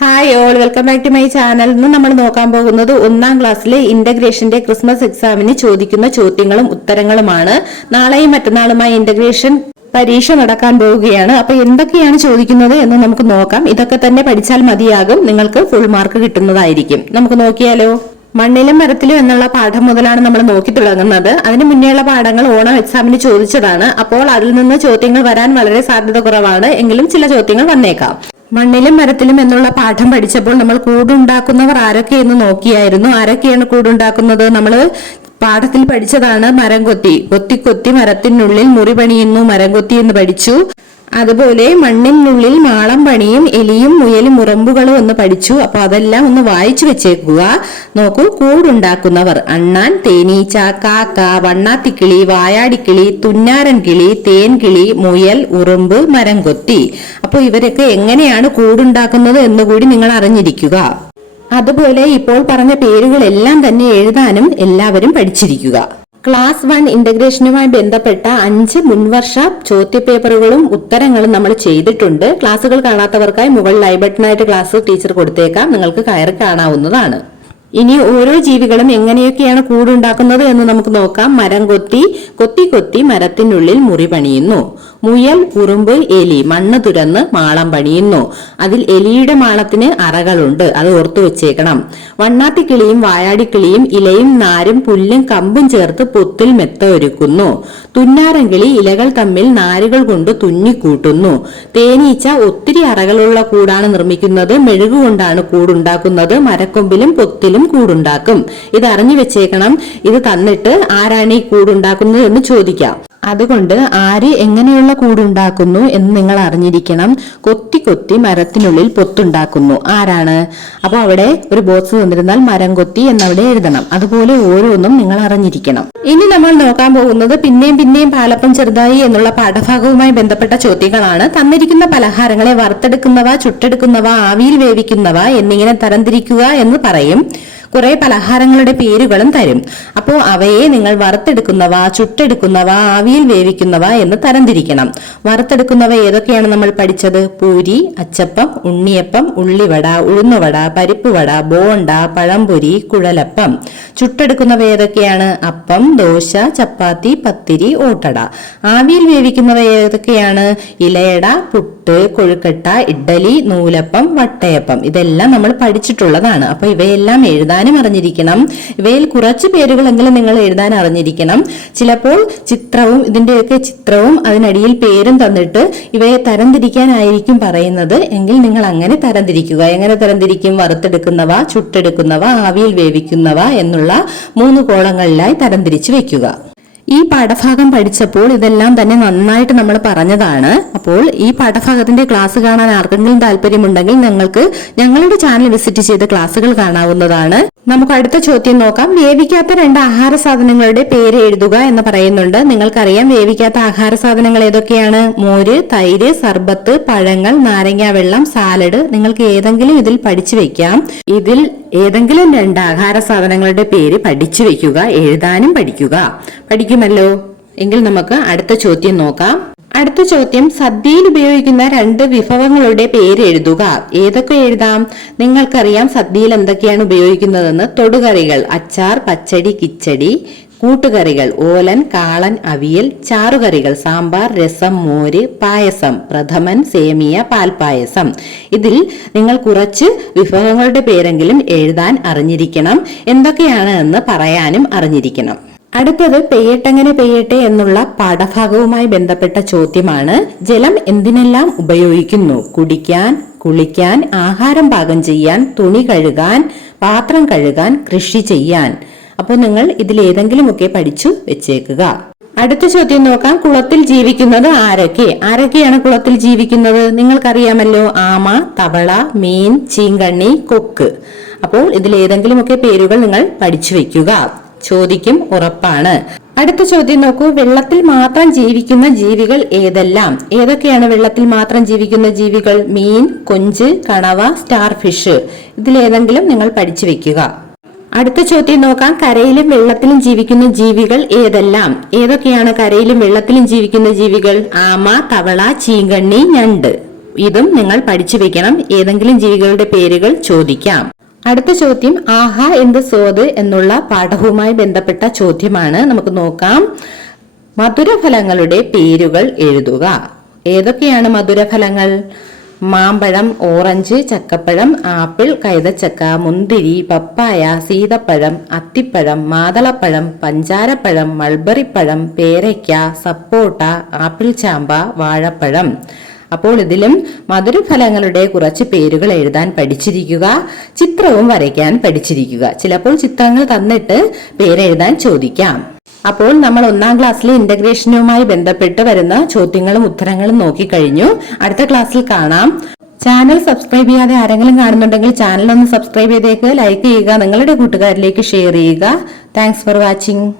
Hi all welcome back to my channel ഇന്ന് നമ്മൾ നോക്കാൻ പോകുന്നത് ഒന്നാം ക്ലാസ്സിലെ ഇന്റഗ്രേഷന്റെ ക്രിസ്മസ് എക്സാമിന് ചോദിക്കുന്ന ചോദ്യങ്ങളും ഉത്തരങ്ങളുമാണ്. നാളെയും മറ്റന്നാളുമായി ഇന്റഗ്രേഷൻ പരീക്ഷ നടക്കാൻ പോവുകയാണ്. അപ്പൊ എന്തൊക്കെയാണ് ചോദിക്കുന്നത് എന്ന് നമുക്ക് നോക്കാം. ഇതൊക്കെ തന്നെ പഠിച്ചാൽ മതിയാകും. നിങ്ങൾക്ക് ഫുൾ മാർക്ക് കിട്ടുന്നതായിരിക്കും. നമുക്ക് നോക്കിയാലോ? മണ്ണിലും മരത്തിലും എന്നുള്ള പാഠം മുതലാണ് നമ്മൾ നോക്കി തുടങ്ങുന്നത്. അതിന് മുന്നേയുള്ള പാഠങ്ങൾ ഓണം എക്സാമിന് ചോദിച്ചതാണ്. അപ്പോൾ അതിൽ നിന്ന് ചോദ്യങ്ങൾ വരാൻ വളരെ സാധ്യത കുറവാണ്. എങ്കിലും ചില ചോദ്യങ്ങൾ വന്നേക്കാം. മണ്ണിലും മരത്തിലും എന്നുള്ള പാഠം പഠിച്ചപ്പോൾ നമ്മൾ കൂടുണ്ടാക്കുന്നവർ ആരൊക്കെയെന്ന് നോക്കിയായിരുന്നു. ആരൊക്കെയാണ് കൂടുണ്ടാക്കുന്നത്? നമ്മൾ പാഠത്തിൽ പഠിച്ചതാണ് മരം കൊത്തി. കൊത്തി കൊത്തി മരത്തിനുള്ളിൽ മുറി പണിയുന്നു. മരം കൊത്തി എന്ന് പഠിച്ചു. അതുപോലെ മണ്ണിനുള്ളിൽ മാളം പണിയും എലിയും മുയലും ഉറമ്പുകളും ഒന്ന് പഠിച്ചു. അപ്പൊ അതെല്ലാം ഒന്ന് വായിച്ചു വെച്ചേക്കുക. നോക്കൂ കൂടുണ്ടാക്കുന്നവർ. അണ്ണാൻ തേനീച്ച കാക്ക വണ്ണാത്തിക്കിളി വായാടിക്കിളി തുന്നാരൻ കിളി തേൻകിളി മുയൽ ഉറുമ്പ് മരം കൊത്തി അപ്പോൾ ഇവരൊക്കെ എങ്ങനെയാണ് കൂടുണ്ടാക്കുന്നത് എന്നുകൂടി നിങ്ങൾ അറിഞ്ഞിരിക്കുക. അതുപോലെ ഇപ്പോൾ പറഞ്ഞ പേരുകളെല്ലാം തന്നെ എഴുതാനും എല്ലാവരും പഠിച്ചിരിക്കുക. ക്ലാസ് വൺ ഇന്റഗ്രേഷനുമായി ബന്ധപ്പെട്ട അഞ്ച് മുൻവർഷ ചോദ്യപേപ്പറുകളും ഉത്തരങ്ങളും നമ്മൾ ചെയ്തിട്ടുണ്ട്. ക്ലാസ്സുകൾ കാണാത്തവർക്കായി മുകളിൽ ഐ ബട്ടണായിട്ട് ക്ലാസ് ടീച്ചർ കൊടുത്തേക്കാം. നിങ്ങൾക്ക് കയറി കാണാവുന്നതാണ്. ഇനി ഓരോ ജീവികളും എങ്ങനെയൊക്കെയാണ് കൂടുണ്ടാക്കുന്നത് എന്ന് നമുക്ക് നോക്കാം. മരം കൊത്തി കൊത്തി കൊത്തി മരത്തിനുള്ളിൽ മുറി പണിയുന്നു. മുയൽ ഉറുമ്പ് എലി മണ്ണ് തുരന്ന് മാളം പണിയുന്നു. അതിൽ എലിയുടെ മാളത്തിന് അറകളുണ്ട്. അത് ഓർത്തു വെച്ചേക്കണം. വണ്ണാത്തിക്കിളിയും വായാടിക്കിളിയും ഇലയും നാരും പുല്ലും കമ്പും ചേർത്ത് പൊത്തിൽ മെത്ത ഒരുക്കുന്നു. തുന്നാരങ്കിളി ഇലകൾ തമ്മിൽ നാരുകൾ കൊണ്ട് തുന്നിക്കൂട്ടുന്നു. തേനീച്ച ഒത്തിരി അറകളുള്ള കൂടാണ് നിർമ്മിക്കുന്നത്. മെഴുകുകൊണ്ടാണ് കൂടുണ്ടാക്കുന്നത്. മരക്കൊമ്പിലും പൊത്തിലും കൂടുണ്ടാക്കും. ഇത് അറിഞ്ഞു വെച്ചേക്കണം. ഇത് തന്നിട്ട് ആരാണ് ഈ കൂടുണ്ടാക്കുന്നത് എന്ന് ചോദിക്കാം. അതുകൊണ്ട് ആര് എങ്ങനെയുള്ള കൂടുണ്ടാക്കുന്നു എന്ന് നിങ്ങൾ അറിഞ്ഞിരിക്കണം. കൊത്തി കൊത്തി മരത്തിനുള്ളിൽ പൊത്തുണ്ടാക്കുന്നു. ആരാണ്? അപ്പൊ അവിടെ ഒരു ബോക്സ് തന്നിരുന്നാൽ മരം കൊത്തി എന്നവിടെ എഴുതണം. അതുപോലെ ഓരോന്നും നിങ്ങൾ അറിഞ്ഞിരിക്കണം. ഇനി നമ്മൾ നോക്കാൻ പോകുന്നത് പിന്നെയും പിന്നെയും പാലപ്പം ചെറുതായി എന്നുള്ള പാഠഭാഗവുമായി ബന്ധപ്പെട്ട ചോദ്യങ്ങളാണ്. തന്നിരിക്കുന്ന പലഹാരങ്ങളെ വറുത്തെടുക്കുന്നവ ചുട്ടെടുക്കുന്നവ ആവിയിൽ വേവിക്കുന്നവ എന്നിങ്ങനെ തരംതിരിക്കുക എന്ന് പറയും. കുറെ പലഹാരങ്ങളുടെ പേരുകളും തരും. അപ്പോൾ അവയെ നിങ്ങൾ വറുത്തെടുക്കുന്നവ ചുട്ടെടുക്കുന്നവ ആവിയിൽ വേവിക്കുന്നവ എന്ന് തരംതിരിക്കണം. വറുത്തെടുക്കുന്നവ ഏതൊക്കെയാണ് നമ്മൾ പഠിച്ചത്? പൂരി അച്ചപ്പം ഉണ്ണിയപ്പം ഉള്ളിവട ഉഴുന്നുവട പരിപ്പുവട ബോണ്ട പഴംപൊരി കുഴലപ്പം. ചുട്ടെടുക്കുന്നവ ഏതൊക്കെയാണ്? അപ്പം ദോശ ചപ്പാത്തി പത്തിരി ഓട്ടട. ആവിയിൽ വേവിക്കുന്നവ ഏതൊക്കെയാണ്? ഇലയട പുട്ട് കൊഴുക്കട്ട ഇഡ്ഡലി നൂലപ്പം വട്ടയപ്പം. ഇതെല്ലാം നമ്മൾ പഠിച്ചിട്ടുള്ളതാണ്. അപ്പൊ ഇവയെല്ലാം എഴുതാനും അറിഞ്ഞിരിക്കണം. ഇവയിൽ കുറച്ച് പേരുകളെങ്കിലും നിങ്ങൾ എഴുതാൻ അറിഞ്ഞിരിക്കണം. ചിലപ്പോൾ ചിത്രവും ഇതിന്റെയൊക്കെ ചിത്രവും അതിനടിയിൽ പേരും തന്നിട്ട് ഇവയെ തരംതിരിക്കാനായിരിക്കും പറയുന്നത്. എങ്കിൽ നിങ്ങൾ അങ്ങനെ തരംതിരിക്കുക. എങ്ങനെ തരംതിരിക്കും? വറുത്തെടുക്കുന്നവ ചുട്ടെടുക്കുന്നവ ആവിയിൽ വേവിക്കുന്നവ എന്നുള്ള മൂന്ന് കോളങ്ങളിലായി തരംതിരിച്ച് വെക്കുക. ഈ പാഠഭാഗം പഠിച്ചപ്പോൾ ഇതെല്ലാം തന്നെ നന്നായിട്ട് നമ്മൾ പറഞ്ഞതാണ്. അപ്പോൾ ഈ പാഠഭാഗത്തിന്റെ ക്ലാസ് കാണാൻ ആർക്കെങ്കിലും താല്പര്യമുണ്ടെങ്കിൽ ഞങ്ങൾക്ക് ഞങ്ങളുടെ ചാനൽ വിസിറ്റ് ചെയ്ത് ക്ലാസ്സുകൾ കാണാവുന്നതാണ്. നമുക്ക് അടുത്ത ചോദ്യം നോക്കാം. വേവിക്കാത്ത രണ്ട് ആഹാര സാധനങ്ങളുടെ പേര് എഴുതുക എന്ന് പറയുന്നുണ്ട്. നിങ്ങൾക്കറിയാം വേവിക്കാത്ത ആഹാര സാധനങ്ങൾ ഏതൊക്കെയാണ്? മോര് തൈര് സർബത്ത് പഴങ്ങൾ നാരങ്ങ വെള്ളം സാലഡ്. നിങ്ങൾക്ക് ഏതെങ്കിലും ഇതിൽ പഠിച്ചു വെക്കാം. ഇതിൽ ഏതെങ്കിലും രണ്ട് ആഹാര സാധനങ്ങളുടെ പേര് പഠിച്ചു വെക്കുക എഴുതാനും പഠിക്കുക. പഠിക്കുമല്ലോ? എങ്കിൽ നമുക്ക് അടുത്ത ചോദ്യം നോക്കാം. അടുത്ത ചോദ്യം സദ്യയിൽ ഉപയോഗിക്കുന്ന രണ്ട് വിഭവങ്ങളുടെ പേര് എഴുതുക. ഏതൊക്കെ എഴുതാം? നിങ്ങൾക്കറിയാം സദ്യയിൽ എന്തൊക്കെയാണ് ഉപയോഗിക്കുന്നതെന്ന്. തൊടുകറികൾ അച്ചാർ പച്ചടി കിച്ചടി. കൂട്ടുകറികൾ ഓലൻ കാളൻ അവിയൽ. ചാറുകറികൾ സാമ്പാർ രസം മോര് പായസം പ്രഥമൻ സേമിയ പാൽപായസം. ഇതിൽ നിങ്ങൾ കുറച്ച് വിഭവങ്ങളുടെ പേരെങ്കിലും എഴുതാൻ അറിഞ്ഞിരിക്കണം. എന്തൊക്കെയാണ് എന്ന് പറയാനും അറിഞ്ഞിരിക്കണം. അടുത്തത് പെയ്യട്ടെങ്ങനെ പെയ്യട്ടെ എന്നുള്ള പാഠഭാഗവുമായി ബന്ധപ്പെട്ട ചോദ്യമാണ്. ജലം എന്തിനെല്ലാം ഉപയോഗിക്കുന്നു? കുടിക്കാൻ കുളിക്കാൻ ആഹാരം പാകം ചെയ്യാൻ തുണി കഴുകാൻ പാത്രം കഴുകാൻ കൃഷി ചെയ്യാൻ. അപ്പോൾ നിങ്ങൾ ഇതിൽ ഏതെങ്കിലുമൊക്കെ പഠിച്ചു വെച്ചേക്കുക. അടുത്ത ചോദ്യം നോക്കാം. കുളത്തിൽ ജീവിക്കുന്നത് ആരൊക്കെ? ആരൊക്കെയാണ് കുളത്തിൽ ജീവിക്കുന്നത്? നിങ്ങൾക്കറിയാമല്ലോ. ആമ തവള മീൻ ചീങ്കണ്ണി കൊക്ക്. അപ്പോൾ ഇതിൽ ഏതെങ്കിലുമൊക്കെ പേരുകൾ നിങ്ങൾ പഠിച്ചു വെക്കുക. ചോദിക്കും ഉറപ്പാണ്. അടുത്ത ചോദ്യം നോക്കൂ. വെള്ളത്തിൽ മാത്രം ജീവിക്കുന്ന ജീവികൾ ഏതെല്ലാം? ഏതൊക്കെയാണ് വെള്ളത്തിൽ മാത്രം ജീവിക്കുന്ന ജീവികൾ? മീൻ കൊഞ്ച് കണവ സ്റ്റാർ ഫിഷ് ഇതിലേതെങ്കിലും നിങ്ങൾ പഠിച്ചു വെക്കുക. അടുത്ത ചോദ്യം നോക്കാം. കരയിലും വെള്ളത്തിലും ജീവിക്കുന്ന ജീവികൾ ഏതെല്ലാം? ഏതൊക്കെയാണ് കരയിലും വെള്ളത്തിലും ജീവിക്കുന്ന ജീവികൾ? ആമ തവള ചീങ്കണ്ണി ഞണ്ട്. ഇതും നിങ്ങൾ പഠിച്ചു വെക്കണം. ഏതെങ്കിലും ജീവികളുടെ പേരുകൾ ചോദിക്കാം. അടുത്ത ചോദ്യം ആഹ എന്ത് സോത് എന്നുള്ള പാഠവുമായി ബന്ധപ്പെട്ട ചോദ്യമാണ്. നമുക്ക് നോക്കാം. മധുരഫലങ്ങളുടെ പേരുകൾ എഴുതുക. ഏതൊക്കെയാണ് മധുരഫലങ്ങൾ? മാമ്പഴം ഓറഞ്ച് ചക്കപ്പഴം ആപ്പിൾ കൈതച്ചക്ക മുന്തിരി പപ്പായ സീതപ്പഴം അത്തിപ്പഴം മാതളപ്പഴം പഞ്ചാരപ്പഴം മൾബറിപ്പഴം പേരയ്ക്ക സപ്പോട്ട ആപ്പിൾ ചാമ്പ വാഴപ്പഴം. അപ്പോൾ ഇതിലും മധുരഫലങ്ങളുടെ കുറച്ച് പേരുകൾ എഴുതാൻ പഠിച്ചിരിക്കുക ചിത്രവും വരയ്ക്കാൻ പഠിച്ചിരിക്കുക. ചിലപ്പോൾ ചിത്രങ്ങൾ തന്നിട്ട് പേരെഴുതാൻ ചോദിക്കാം. അപ്പോൾ നമ്മൾ ഒന്നാം ക്ലാസ്സിലെ ഇന്റഗ്രേഷനുമായി ബന്ധപ്പെട്ട് വരുന്ന ചോദ്യങ്ങളും ഉത്തരങ്ങളും നോക്കിക്കഴിഞ്ഞു അടുത്ത ക്ലാസ്സിൽ കാണാം. ചാനൽ സബ്സ്ക്രൈബ് ചെയ്യാതെ ആരെങ്കിലും കാണുന്നുണ്ടെങ്കിൽ ചാനൽ ഒന്ന് സബ്സ്ക്രൈബ് ചെയ്തേക്ക് ലൈക്ക് ചെയ്യുക നിങ്ങളുടെ കൂട്ടുകാരിലേക്ക് ഷെയർ ചെയ്യുക. Thanks for watching.